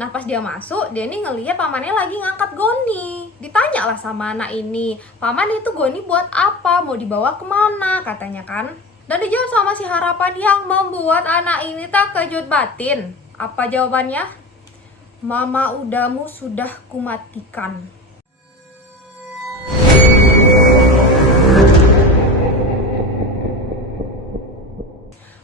Nah pas dia masuk, dia nih ngeliat pamannya lagi ngangkat goni. Ditanya lah sama anak ini, paman itu goni buat apa? Mau dibawa kemana? Katanya kan. Dan dijawab sama si Harapan yang membuat anak ini tak kejut batin. Apa jawabannya? Mama udamu sudah kumatikan.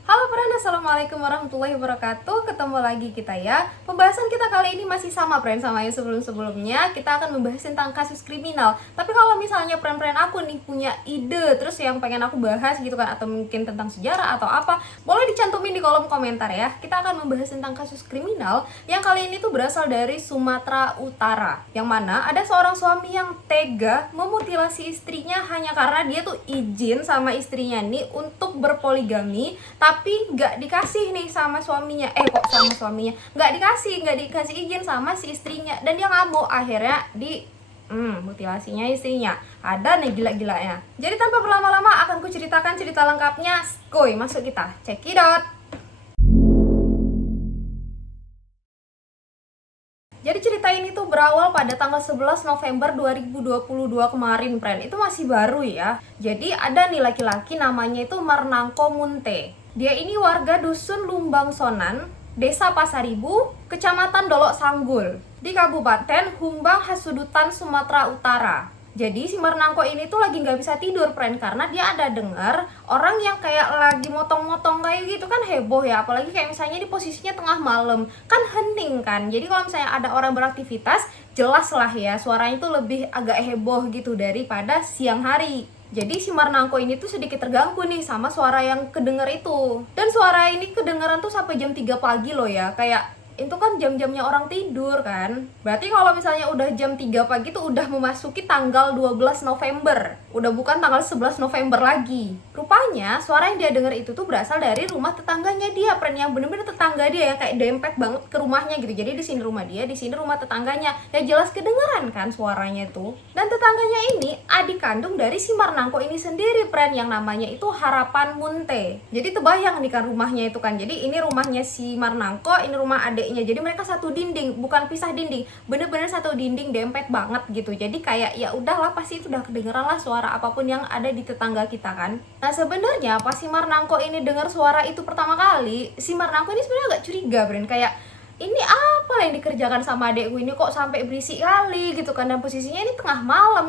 Halo friend, assalamualaikum warahmatullahi wabarakatuh. Ketemu lagi kita ya. Pembahasan kita kali ini masih sama friend sama yang sebelum-sebelumnya. Kita akan membahas tentang kasus kriminal. Tapi kalau misalnya friend-friend aku nih punya ide terus yang pengen aku bahas gitu kan, atau mungkin tentang sejarah atau apa, boleh dicantumin di kolom komentar ya. Kita akan membahas tentang kasus kriminal yang kali ini tuh berasal dari Sumatera Utara, yang mana ada seorang suami yang tega memutilasi istrinya hanya karena dia tuh izin sama istrinya nih untuk berpoligami, tapi nggak dikasih nih sama suaminya. Nggak dikasih izin sama si istrinya, dan dia ngamuk, akhirnya mutilasinya istrinya. Ada nih gila-gilanya. Jadi tanpa berlama-lama akan kuceritakan cerita lengkapnya. Skoy, masuk kita cekidot. Jadi cerita ini tuh berawal pada tanggal 11 November 2022 kemarin, friend. Itu masih baru ya. Jadi ada nih laki-laki namanya itu Marnangko Munte. Dia ini warga dusun Lumbang Sonan, Desa Pasaribu, Kecamatan Dolok Sanggul, di Kabupaten Humbang Hasudutan, Sumatera Utara. Jadi si Marnangko ini tuh lagi nggak bisa tidur, friend, karena dia ada dengar orang yang kayak lagi motong-motong kayak gitu kan, heboh ya. Apalagi kayak misalnya di posisinya tengah malam, kan hening kan. Jadi kalau misalnya ada orang beraktivitas, jelas lah ya suaranya tuh lebih agak heboh gitu daripada siang hari. Jadi si Marnangko ini tuh sedikit terganggu nih sama suara yang kedenger itu. Dan suara ini kedengeran tuh sampai jam 3 pagi loh ya. Kayak itu kan jam-jamnya orang tidur kan. Berarti kalau misalnya udah jam 3 pagi tuh udah memasuki tanggal 12 November. Udah bukan tanggal 11 November lagi. Rupanya suara yang dia denger itu tuh berasal dari rumah tetangganya dia, friend, yang bener-bener tetangga dia, yang kayak dempet banget ke rumahnya gitu. Jadi di sini rumah dia, di sini rumah tetangganya. Ya jelas kedengeran kan suaranya tuh. Dan tetangganya ini adik kandung dari si Marnangko ini sendiri, friend, yang namanya itu Harapan Munte. Jadi terbayang nih kan rumahnya itu kan. Jadi ini rumahnya si Marnangko, ini rumah adiknya. Jadi mereka satu dinding, bukan pisah dinding, bener-bener satu dinding, dempet banget gitu. Jadi kayak ya udahlah, pasti itu udah kedengeran lah suara apapun yang ada di tetangga kita kan. Nah sebenarnya pas si Marnangko ini dengar suara itu pertama kali, si Marnangko ini sebenarnya agak curiga, Bren, kayak ini apa yang dikerjakan sama adekku ini kok sampai berisik kali gitu kan. Dan posisinya ini tengah malam,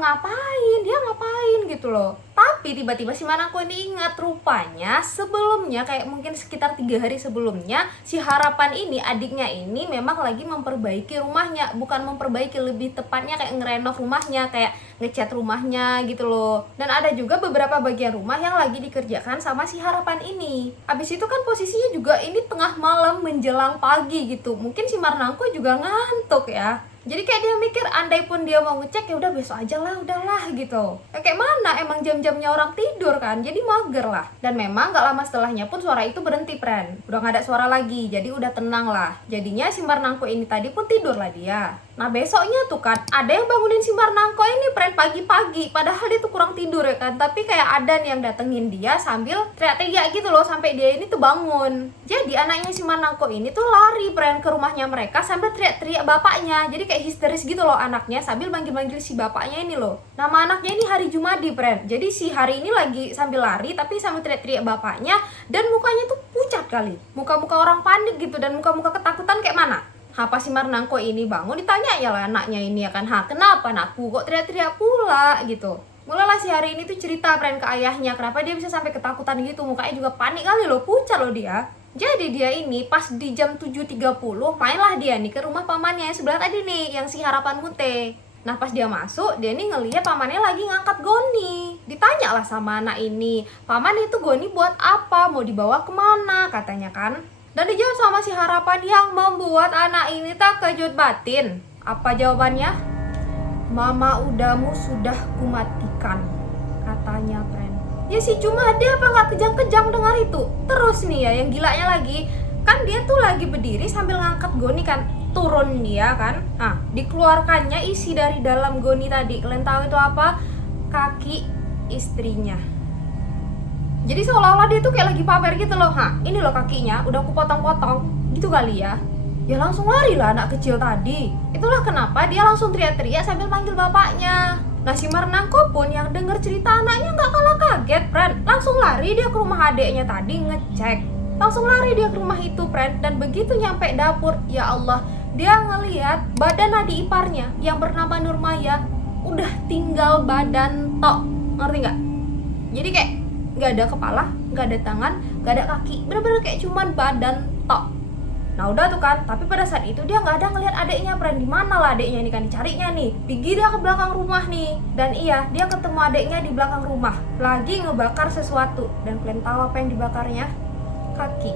dia ngapain gitu loh. Tapi tiba-tiba si Marnangko ini ingat, rupanya sebelumnya kayak mungkin sekitar 3 hari sebelumnya, si Harapan ini, adiknya ini memang lagi memperbaiki rumahnya. Bukan memperbaiki, lebih tepatnya kayak ngerenov rumahnya, kayak ngecat rumahnya gitu loh. Dan ada juga beberapa bagian rumah yang lagi dikerjakan sama si Harapan ini. Habis itu kan posisinya juga ini tengah malam menjelang pagi gitu. Mungkin si Marnangko juga ngantuk ya. Jadi kayak dia mikir, andai pun dia mau ngecek, ya udah besok aja lah, udahlah gitu. Ya kayak mana, emang jam-jamnya orang tidur kan, jadi mager lah. Dan memang gak lama setelahnya pun suara itu berhenti, friend. Udah gak ada suara lagi, jadi udah tenang lah. Jadinya si Marnangko ini tadi pun tidur lah dia. Nah besoknya tuh kan, ada yang bangunin si Marnangko ini, friend, pagi-pagi. Padahal dia tuh kurang tidur ya kan, tapi kayak ada nih yang datengin dia sambil teriak-teriak gitu loh, sampai dia ini tuh bangun. Jadi anaknya si Marnangko ini tuh lari, friend, ke rumahnya mereka sambil teriak-teriak bapaknya. Jadi kayak histeris gitu loh anaknya sambil manggil-manggil si bapaknya ini loh. Nama anaknya ini Hari Jumadi, friend. Jadi si Hari ini lagi sambil lari tapi sambil teriak-teriak bapaknya, dan mukanya tuh pucat kali. Muka-muka orang panik gitu, dan muka-muka ketakutan kayak mana. Apa si Marnangko ini bangun, ditanya ya lah anaknya ini ya kan, kenapa anakku kok teriak-teriak pula gitu. Mulailah si Hari ini tuh cerita, friend, ke ayahnya kenapa dia bisa sampai ketakutan gitu. Mukanya juga panik kali loh, pucat loh dia. Jadi dia ini pas di jam 7.30 mainlah dia nih ke rumah pamannya yang sebelah tadi nih, yang si Harapan Munte. Nah pas dia masuk, dia nih ngeliat pamannya lagi ngangkat goni. Ditanya lah sama anak ini, paman itu goni buat apa? Mau dibawa kemana? Katanya kan. Dan dijawab sama si Harapan yang membuat anak ini tak kejut batin. Apa jawabannya? Mama udamu sudah kumatikan, katanya, friend. Ya si Jumadi apa nggak kejang-kejang dengar itu. Terus nih ya yang gilanya lagi, kan dia tuh lagi berdiri sambil ngangkat goni kan. Turun dia kan, dikeluarkannya isi dari dalam goni tadi. Kalian tahu itu apa? Kaki istrinya. Jadi seolah-olah dia tuh kayak lagi pamer gitu loh. Ini loh kakinya, udah aku potong-potong gitu kali ya. Ya langsung lari lah anak kecil tadi. Itulah kenapa dia langsung teriak-teriak sambil manggil bapaknya. Nah si Marnangko pun yang denger cerita anaknya nggak kalah kaget, friend. Langsung lari dia ke rumah adeknya tadi ngecek. Langsung lari dia ke rumah itu, friend. Dan begitu nyampe dapur, ya Allah, dia ngelihat badan adik iparnya yang bernama Nurmaya udah tinggal badan tok. Ngerti nggak? Jadi kayak nggak ada kepala, nggak ada tangan, nggak ada kaki, bener-bener kayak cuman badan tok. Nah udah tuh kan, tapi pada saat itu dia nggak ada ngelihat adiknya, friend. Di mana lah adiknya ini kan dicarinya nih. Pergi dia ke belakang rumah nih, dan iya dia ketemu adiknya di belakang rumah lagi ngebakar sesuatu. Dan kalian tahu apa yang dibakarnya? Kaki.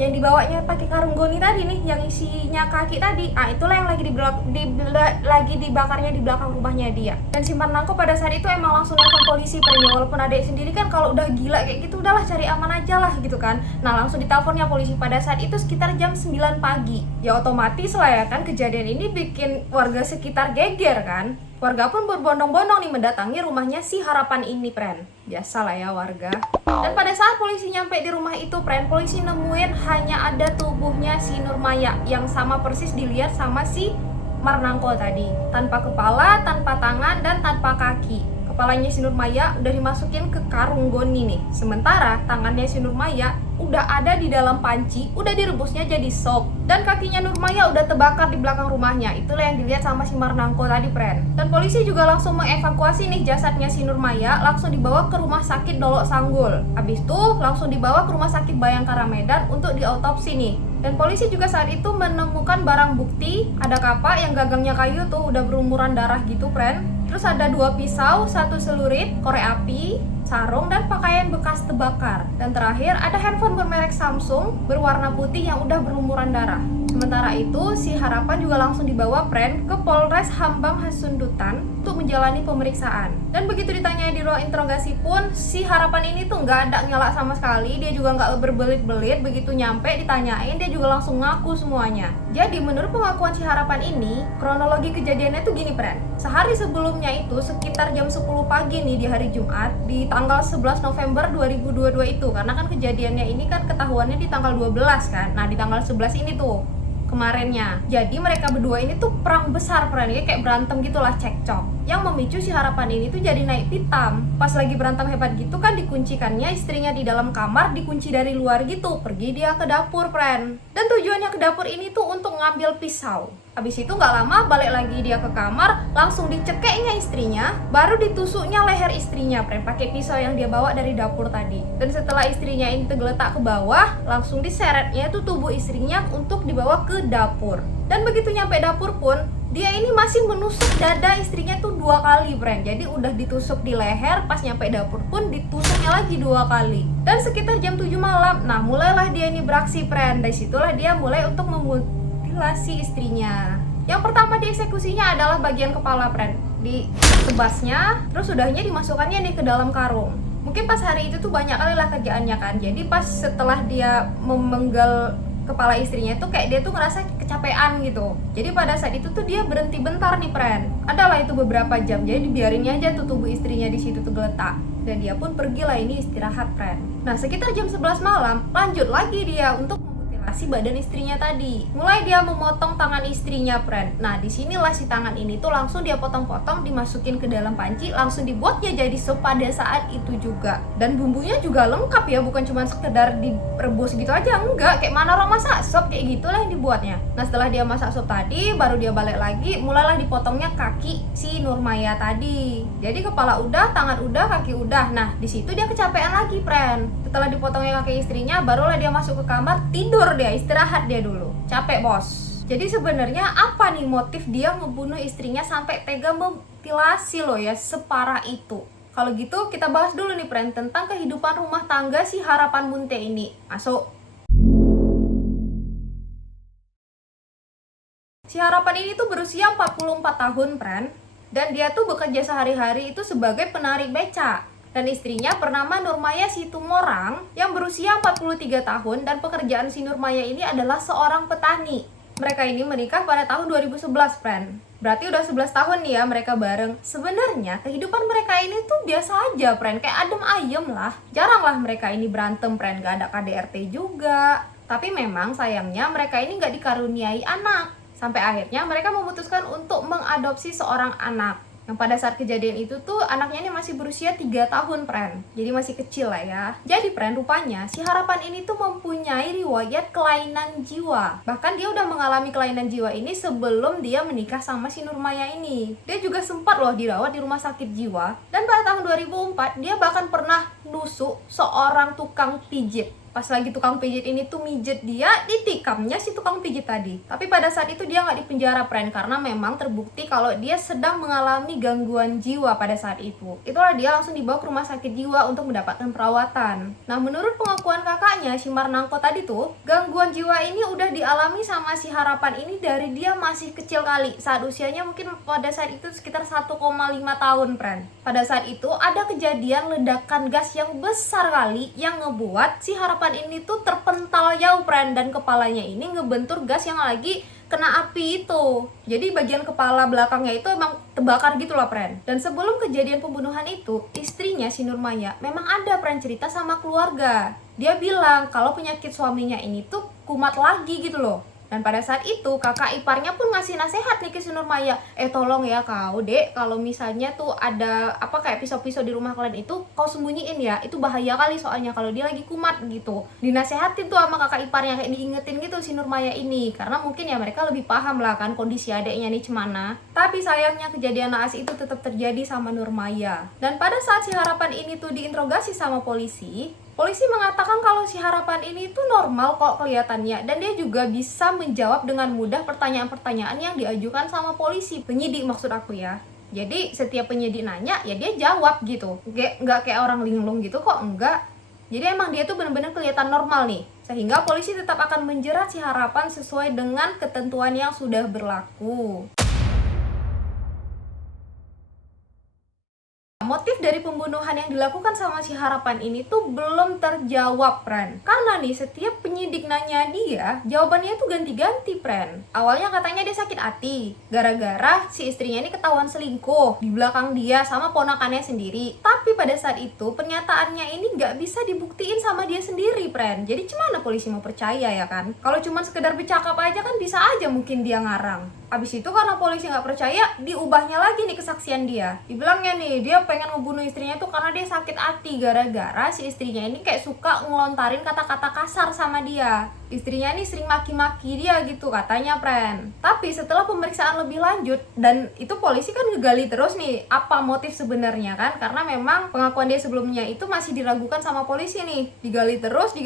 Yang dibawanya pakai karung goni tadi nih, yang isinya kaki tadi. Itulah yang lagi dibakarnya di belakang rumahnya dia. Dan si Marnangko pada saat itu emang langsung nelfon polisi, friend. Walaupun adik sendiri kan kalau udah gila kayak gitu udahlah cari aman aja lah gitu kan. Nah langsung diteleponnya polisi pada saat itu sekitar jam 9 pagi. Ya otomatis lah ya kan, kejadian ini bikin warga sekitar geger kan. Warga pun berbondong-bondong nih mendatangi rumahnya si Harapan ini, friend. Biasalah ya warga. Dan pada saat polisi nyampe di rumah itu, friend, polisi nemuin hanya ada tubuhnya si Nurmaya yang sama persis dilihat sama si Marnangko tadi. Tanpa kepala, tanpa tangan, dan tanpa kaki. Kepalanya si Nurmaya udah dimasukin ke karung goni nih. Sementara tangannya si Nurmaya udah ada di dalam panci, udah direbusnya jadi sop. Dan kakinya Nurmaya udah terbakar di belakang rumahnya. Itulah yang dilihat sama si Marnangko tadi, friend. Dan polisi juga langsung mengevakuasi nih jasadnya si Nurmaya, langsung dibawa ke rumah sakit Dolok Sanggul. Habis itu langsung dibawa ke rumah sakit Bayangkara Medan untuk diautopsi nih. Dan polisi juga saat itu menemukan barang bukti, ada kapak yang gagangnya kayu tuh udah berumuran darah gitu, friend. Terus ada 2 pisau, 1 celurit, korek api, sarung, dan pakaian bekas terbakar. Dan terakhir ada handphone bermerek Samsung berwarna putih yang udah berlumuran darah. Sementara itu, si Harapan juga langsung dibawa, friend, ke Polres Hambang Hasundutan untuk menjalani pemeriksaan. Dan begitu ditanya di ruang interogasi pun, si Harapan ini tuh nggak ada nyala sama sekali. Dia juga nggak berbelit-belit. Begitu nyampe ditanyain, dia juga langsung ngaku semuanya. Jadi menurut pengakuan si Harapan ini, kronologi kejadiannya tuh gini, friend. Sehari sebelumnya itu sekitar jam 10 pagi nih di hari Jumat, di tanggal 11 November 2022 itu. Karena kan kejadiannya ini kan ketahuannya di tanggal 12 kan. Nah di tanggal 11 ini tuh kemarinnya. Jadi mereka berdua ini tuh perang besar, friend. Kayak berantem gitulah, cekcok. Yang memicu si Harapan ini tuh jadi naik pitam. Pas lagi berantem hebat gitu kan dikuncikannya istrinya di dalam kamar, dikunci dari luar gitu. Pergi dia ke dapur, friend. Dan tujuannya ke dapur ini tuh untuk ngambil pisau. Habis itu gak lama balik lagi dia ke kamar, langsung dicekeknya istrinya, baru ditusuknya leher istrinya, friend, pakai pisau yang dia bawa dari dapur tadi. Dan setelah istrinya ini tergeletak ke bawah, langsung diseretnya itu tubuh istrinya untuk dibawa ke dapur. Dan begitu nyampe dapur pun, dia ini masih menusuk dada istrinya tuh 2 kali, friend. Jadi udah ditusuk di leher, pas nyampe dapur pun ditusuknya lagi 2 kali. Dan sekitar jam 7 malam, nah mulailah dia ini beraksi, friend. Dari situlah dia mulai untuk memutilasi istrinya. Yang pertama dieksekusinya adalah bagian kepala, friend. Ditebasnya, terus sudahnya dimasukkannya nih ke dalam karung. Mungkin pas hari itu tuh banyak kali lah kerjaannya kan. Jadi pas setelah dia memenggal kepala istrinya tuh kayak dia tuh ngerasa kecapean gitu. Jadi pada saat itu tuh dia berhenti bentar nih, friend. Adalah itu beberapa jam. Jadi dibiarinnya aja tuh tubuh istrinya di situ tergeletak. Dan dia pun pergilah ini istirahat, friend. Nah, sekitar jam 11 malam lanjut lagi dia untuk memutilasi badan istrinya tadi. Mulai dia memotong tangan istrinya, friend. Nah, disinilah si tangan ini tuh langsung dia potong-potong, dimasukin ke dalam panci, langsung dibuatnya jadi sop pada saat itu juga. Dan bumbunya juga lengkap ya, bukan cuma sekedar direbus gitu aja, enggak. Kayak mana orang masak sop, kayak gitulah yang dibuatnya. Nah, setelah dia masak sop tadi, baru dia balik lagi, mulailah dipotongnya kaki si Nurmaya tadi. Jadi kepala udah, tangan udah, kaki udah. Nah, di situ dia kecapean lagi, friend. Setelah dipotongnya kaki istrinya, barulah dia masuk ke kamar, tidur dia, istirahat dia dulu. Capek, bos. Jadi sebenarnya apa nih motif dia membunuh istrinya sampai tega mutilasi loh ya, separah itu. Kalau gitu kita bahas dulu nih, friend, tentang kehidupan rumah tangga si Harapan Munte ini. Masuk. Si Harapan ini tuh berusia 44 tahun, friend. Dan dia tuh bekerja sehari-hari itu sebagai penarik beca. Dan istrinya bernama Nurmaya Situmorang yang berusia 43 tahun, dan pekerjaan si Nurmaya ini adalah seorang petani. Mereka ini menikah pada tahun 2011, friend. Berarti udah 11 tahun nih ya mereka bareng. Sebenarnya kehidupan mereka ini tuh biasa aja, friend. Kayak adem ayem lah. Jarang lah mereka ini berantem, friend. Gak ada KDRT juga. Tapi memang sayangnya mereka ini nggak dikaruniai anak. Sampai akhirnya mereka memutuskan untuk mengadopsi seorang anak. Yang pada saat kejadian itu tuh anaknya ini masih berusia 3 tahun, Pren. Jadi masih kecil lah ya. Jadi, Pren, rupanya si Harapan ini tuh mempunyai riwayat kelainan jiwa. Bahkan dia udah mengalami kelainan jiwa ini sebelum dia menikah sama si Nurmaya ini. Dia juga sempat loh dirawat di rumah sakit jiwa. Dan pada tahun 2004 dia bahkan pernah nusuk seorang tukang pijit. Pas lagi tukang pijit ini tuh mijet dia, ditikamnya si tukang pijit tadi. Tapi pada saat itu dia nggak dipenjara, Pren, karena memang terbukti kalau dia sedang mengalami gangguan jiwa pada saat itu. Itulah dia langsung dibawa ke rumah sakit jiwa untuk mendapatkan perawatan. Nah, menurut pengakuan kakaknya, si Marnangko tadi tuh, gangguan jiwa ini udah dialami sama si Harapan ini dari dia masih kecil kali. Saat usianya mungkin pada saat itu sekitar 1,5 tahun, Pren. Pada saat itu ada kejadian ledakan gas yang besar kali yang ngebuat si Harapan ini tuh terpental jauh, Pren, dan kepalanya ini ngebentur gas yang lagi kena api itu. Jadi bagian kepala belakangnya itu emang terbakar gitu loh, Pren. Dan sebelum kejadian pembunuhan itu, istrinya si Nurmaya memang ada, Pren, cerita sama keluarga. Dia bilang kalau penyakit suaminya ini tuh kumat lagi gitu loh. Dan pada saat itu kakak iparnya pun ngasih nasihat nih ke si Nurmaya, tolong ya kau dek, kalau misalnya tuh ada apa kayak pisau-pisau di rumah kalian itu kau sembunyiin ya, itu bahaya kali soalnya kalau dia lagi kumat gitu. Dinasehatin tuh sama kakak iparnya, kayak diingetin gitu si Nurmaya ini, karena mungkin ya mereka lebih paham lah kan kondisi adeknya nih cemana. Tapi sayangnya kejadian naas itu tetap terjadi sama Nurmaya. Dan pada saat si Harapan ini tuh diinterogasi sama polisi mengatakan kalau si Harapan ini tuh normal kok kelihatannya, dan dia juga bisa menjawab dengan mudah pertanyaan-pertanyaan yang diajukan sama polisi, penyidik maksud aku ya. Jadi setiap penyidik nanya ya dia jawab gitu, nggak kayak orang linglung gitu kok, enggak. Jadi emang dia tuh bener-bener kelihatan normal nih, sehingga polisi tetap akan menjerat si Harapan sesuai dengan ketentuan yang sudah berlaku. Motif dari pembunuhan yang dilakukan sama si Harapan ini tuh belum terjawab, Pren. Karena nih setiap penyidik nanya dia, jawabannya tuh ganti-ganti, Pren. Awalnya katanya dia sakit hati gara-gara si istrinya ini ketahuan selingkuh di belakang dia sama ponakannya sendiri. Tapi pada saat itu pernyataannya ini nggak bisa dibuktiin sama dia sendiri, Pren. Jadi gimana polisi mau percaya ya kan? Kalau cuma sekedar bercakap aja kan bisa aja mungkin dia ngarang. Abis itu karena polisi nggak percaya, diubahnya lagi nih kesaksian dia. Dibilangnya nih, dia pengen ngebunuh istrinya tuh karena dia sakit hati gara-gara si istrinya ini kayak suka ngelontarin kata-kata kasar sama dia. Istrinya ini sering maki-maki dia gitu katanya, Pren. Tapi setelah pemeriksaan lebih lanjut, dan itu polisi kan ngegali terus nih apa motif sebenarnya kan, karena memang pengakuan dia sebelumnya itu masih diragukan sama polisi nih. Digali terus,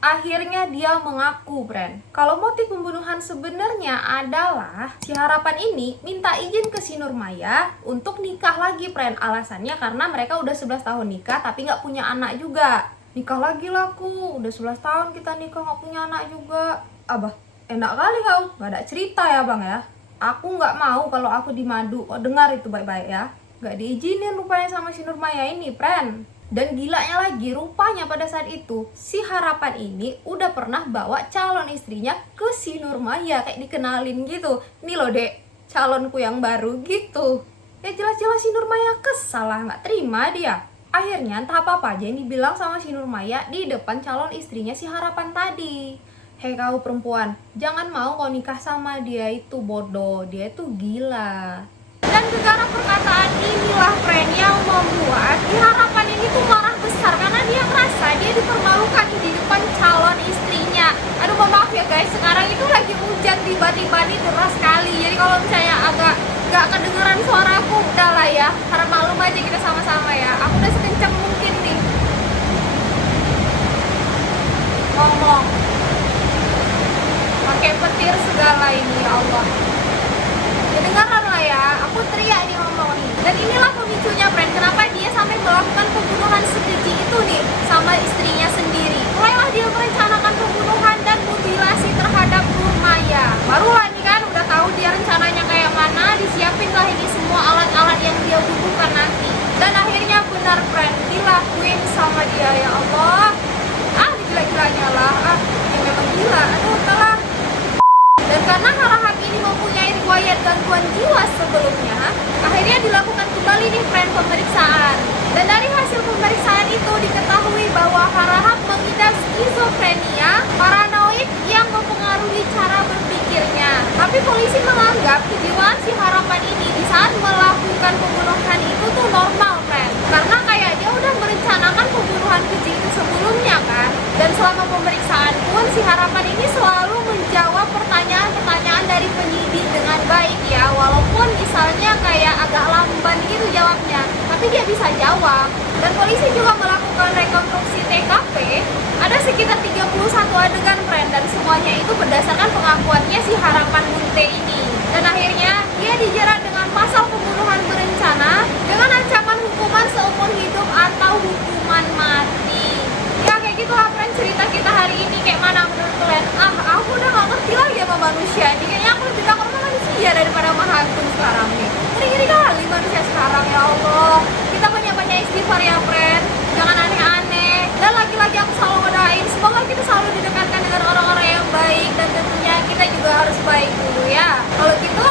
akhirnya dia mengaku, Pren. Kalau motif pembunuhan sebenarnya adalah si Harapan ini minta izin ke si Nurmaya untuk nikah lagi, Pren. Alasannya karena mereka udah 11 tahun nikah tapi nggak punya anak juga. Nikah lagi lah aku, udah 11 tahun kita nikah nggak punya anak juga. Abah, enak kali kau, nggak ada cerita ya bang ya. Aku nggak mau kalau aku dimadu. Oh, dengar itu baik-baik ya. Nggak diizinin rupanya sama si Nurmaya ini, Pren. Dan gilanya lagi, rupanya pada saat itu si Harapan ini udah pernah bawa calon istrinya ke si Nurmaya, kayak dikenalin gitu. Nih loh dek, calonku yang baru gitu. Ya jelas-jelas si Nurmaya kesal lah, nggak terima dia. Akhirnya entah apa-apa aja yang dibilang sama si Nurmaya di depan calon istrinya si Harapan tadi. Hei kau perempuan, jangan mau kau nikah sama dia, itu bodoh, dia itu gila. Dan gara-gara perkataan inilah, Pren, yang membuat si Harapan ini tuh marah besar karena dia ngerasa dia dipermalukan di depan calon istrinya. Aduh maaf ya guys, sekarang itu lagi hujan tiba-tiba nih deras sekali. Jadi kalau misalnya agak gak kedengeran suaraku, udahlah ya, karena maklum aja kita sama-sama ya. Aku udah sekencang mungkin nih ngomong pakai petir segala ini, ya Allah. Kedengaran lah ya, aku teriak nih ngomong nih. Dan inilah pemicunya, Pren, kenapa dia sampai melakukan pembunuhan sekeji itu nih sama istrinya sendiri. Mulailah dia merencanakan pembunuhan dan mutilasi terhadap Nurmaya. Barulah nih kan udah tahu dia rencananya kayak mana, disiapin lah ini semua alat-alat yang dia butuhkan nanti. Dan akhirnya benar, Pren, dilakuin sama dia, ya Allah. Gila-gilanya lah, dia memang gila, aduh telah. Dan karena Harahap ini tapi dia bisa jawab. Dan polisi juga melakukan rekonstruksi TKP, ada sekitar 31 adegan friend, dan semuanya itu berdasarkan pengakuannya si Harapan Munte ini. Dan akhirnya dia dijerat dengan pasal pembunuhan berencana dengan ancaman hukuman seumur hidup atau hukuman mati. Ya kayak gitulah friend cerita kita hari ini. Kayak mana menurut kalian? Aku udah gak ngerti lagi sama manusia ini. Kayaknya aku lebih takut sama manusia daripada sama hantu sekarang nih. Ngeri-ngeri kali manusia sekarang, ya Allah. Kita banyak-banyak istighfar ya friend, jangan aneh-aneh. Dan lagi-lagi aku selalu ngedoain semoga kita selalu didekatkan dengan orang-orang yang baik, dan tentunya kita juga harus baik dulu ya. Kalau gitu